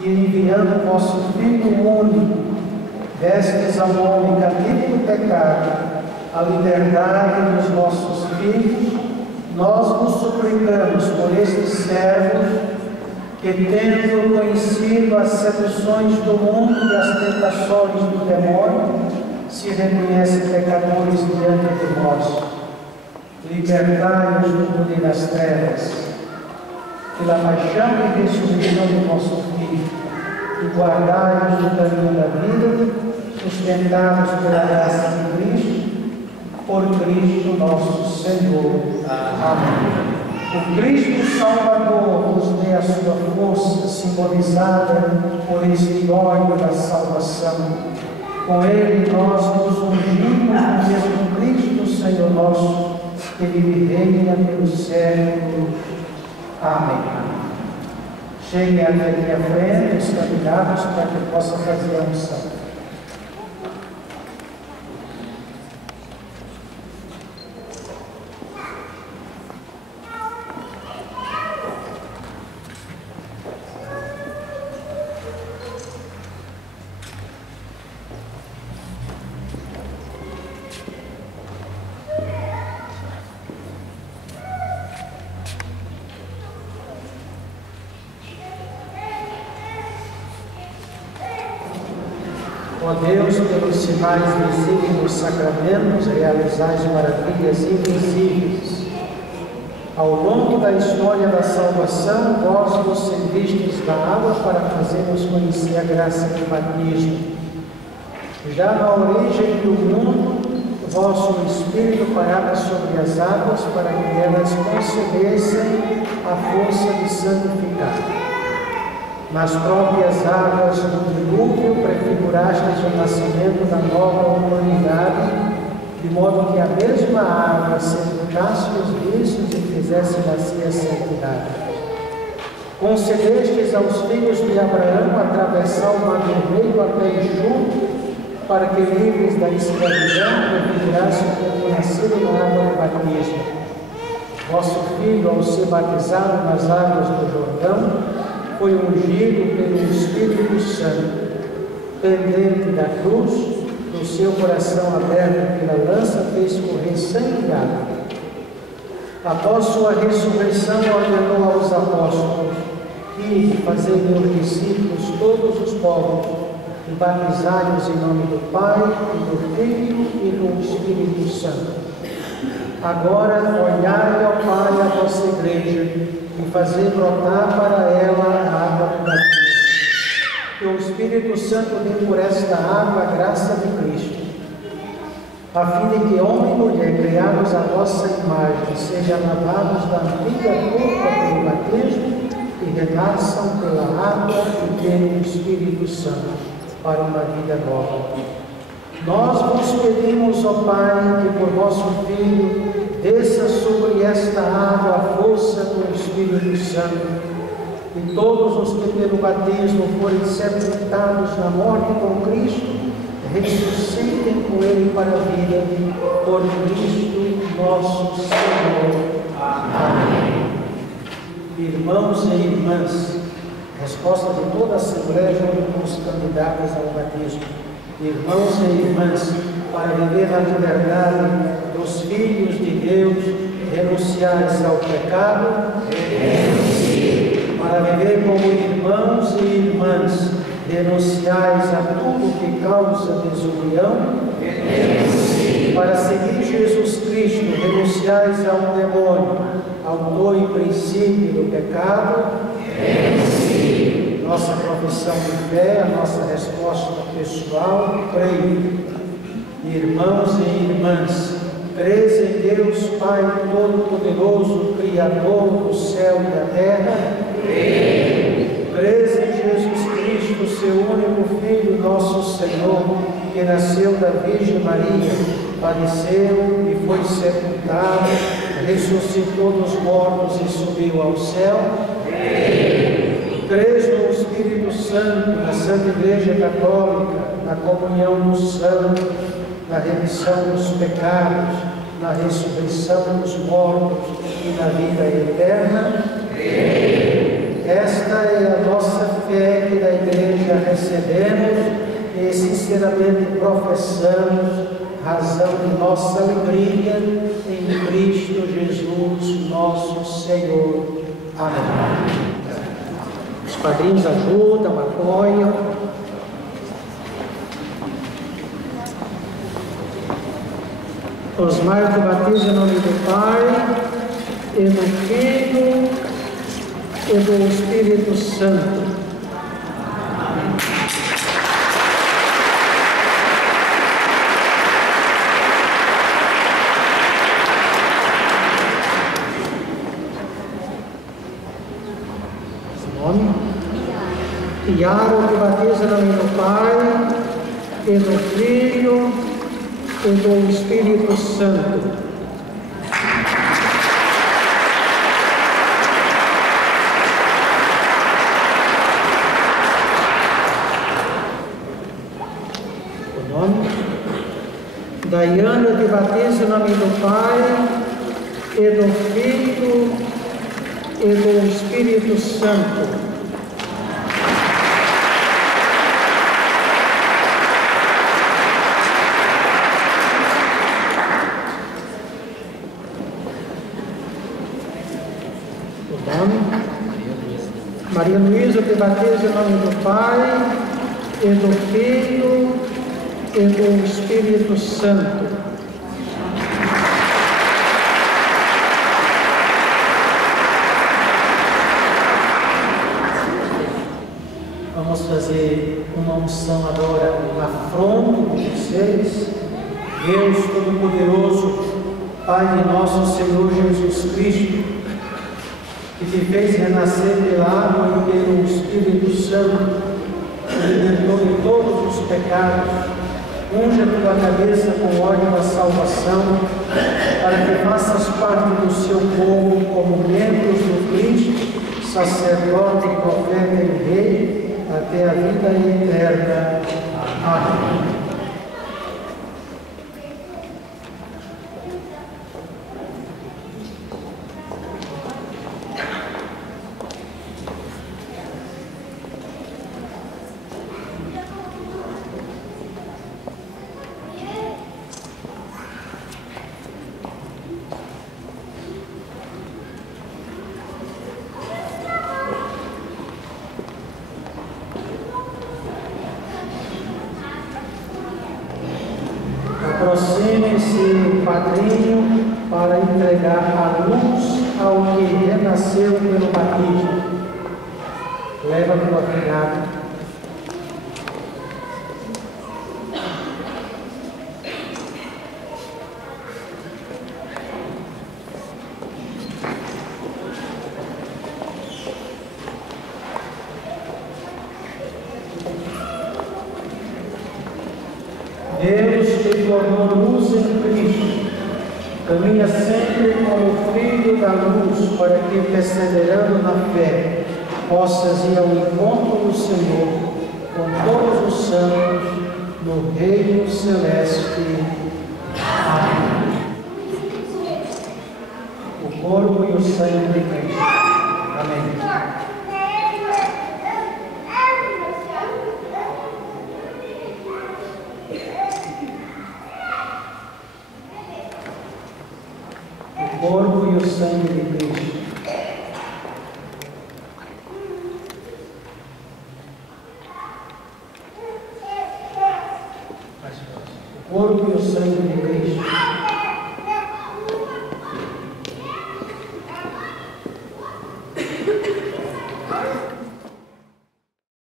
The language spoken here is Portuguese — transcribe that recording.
que, enviando o vosso Filho único, destes ao homem cativo do pecado a liberdade dos nossos filhos, nós vos suplicamos por estes servos que, tendo conhecido as seduções do mundo e as tentações do demônio, se reconhecem pecadores diante de vós. Libertai-nos do poder das trevas, pela paixão e ressurreição do vosso Filho, e guardai-nos no caminho da vida, sustentados pela graça de Cristo, por Cristo nosso Senhor. Amém. O Cristo Salvador nos dê a sua força, simbolizada por este óleo da salvação. Com ele nós nos ungimos no mesmo Cristo, Senhor nosso, que vive e reina pelos séculos. Amém. Cheguem aqui à frente, os candidatos, para que possa fazer a unção. Ó Deus, pelos sinais visíveis dos sacramentos, realizais maravilhas invisíveis. Ao longo da história da salvação, vós vos servistes da água para fazermos conhecer a graça do batismo. Já na origem do mundo, vosso Espírito parava sobre as águas para que elas concedessem a força de santificar. Nas próprias águas do dilúvio prefigurastes o nascimento da nova humanidade, de modo que a mesma água sepultasse os vícios e fizesse nascer a santidade. Concedestes aos filhos de Abraão atravessar o mar vermelho a pé enxuto, para que, livres da escravidão, prefigurassem como nasceram na água do batismo. Vosso Filho, ao ser batizado nas águas do Jordão, foi ungido pelo Espírito Santo. Pendente da cruz, do seu coração aberto pela lança, fez correr sangue e água. Após sua ressurreição, ordenou aos apóstolos: ide, fazei meus discípulos todos os povos, e batizai-os em nome do Pai, e do Filho e do Espírito Santo. Agora olhai ao Pai a vossa igreja, e fazer brotar para ela a água do batismo. Que o Espírito Santo dê por esta água a graça de Cristo, a fim de que homem e mulher, criados à vossa imagem, sejam lavados da antiga culpa pelo batismo e renasçam pela água e pelo Espírito Santo, para uma vida nova. Nós vos pedimos, ó Pai, que por vosso Filho desça sobre esta água a força do Espírito Santo, e todos os que pelo batismo forem sepultados na morte com Cristo, ressuscitem com Ele para a vida, por Cristo nosso Senhor. Amém. Irmãos e irmãs, resposta de toda a Assembleia junto com os candidatos ao batismo. Irmãos e irmãs, para viver na liberdade dos filhos de Deus, renunciais ao pecado, para viver como irmãos e irmãs, renunciais a tudo que causa desunião, para seguir Jesus Cristo, renunciais ao demônio, autor e princípio do pecado, nossa profissão de fé, a nossa resposta pessoal, creio. Irmãos e irmãs, creis em Deus Pai Todo-Poderoso, Criador do céu e da terra? Creis em Jesus Cristo, seu único Filho, nosso Senhor, que nasceu da Virgem Maria, padeceu e foi sepultado, ressuscitou dos mortos e subiu ao céu? Creis no Espírito Santo, na Santa Igreja Católica, na comunhão dos santos, na remissão dos pecados, na ressurreição dos mortos e na vida eterna? Esta é a nossa fé que da recebemos e sinceramente professamos, razão de nossa alegria em Cristo Jesus, nosso Senhor. Amém. Os padrinhos ajudam, apoiam. Osmar te batiza em nome do Pai, e do Filho, e do Espírito Santo. Tiago te batiza em nome do Pai, e do Filho, e do Espírito Santo. O nome? Daiane te batiza em nome do Pai, e do Filho, e do Espírito Santo. Maria Luísa te batiza em nome do Pai, e do Filho, e do Espírito Santo. Vamos fazer uma unção agora na fronte de vocês. Deus Todo-Poderoso, Pai de nosso Senhor Jesus Cristo, que te fez renascer pela água e pelo Espírito Santo, que libertou de todos os pecados, unge a tua cabeça com o óleo da salvação, para que faças parte do seu povo como membros do Cristo, sacerdote, profeta e rei, até a vida eterna. Amém. Aproxime-se, padrinho, para entregar a luz ao que renasceu pelo batismo. Leva para o afilhado. Deus te tornou luz em Cristo, caminha sempre como filho da luz, para que, perseverando na fé, possas ir ao encontro do Senhor com todos os santos no reino celeste. Amém. O corpo e o sangue de Cristo. Amém. O corpo e o sangue de Cristo. O corpo e o sangue de Cristo.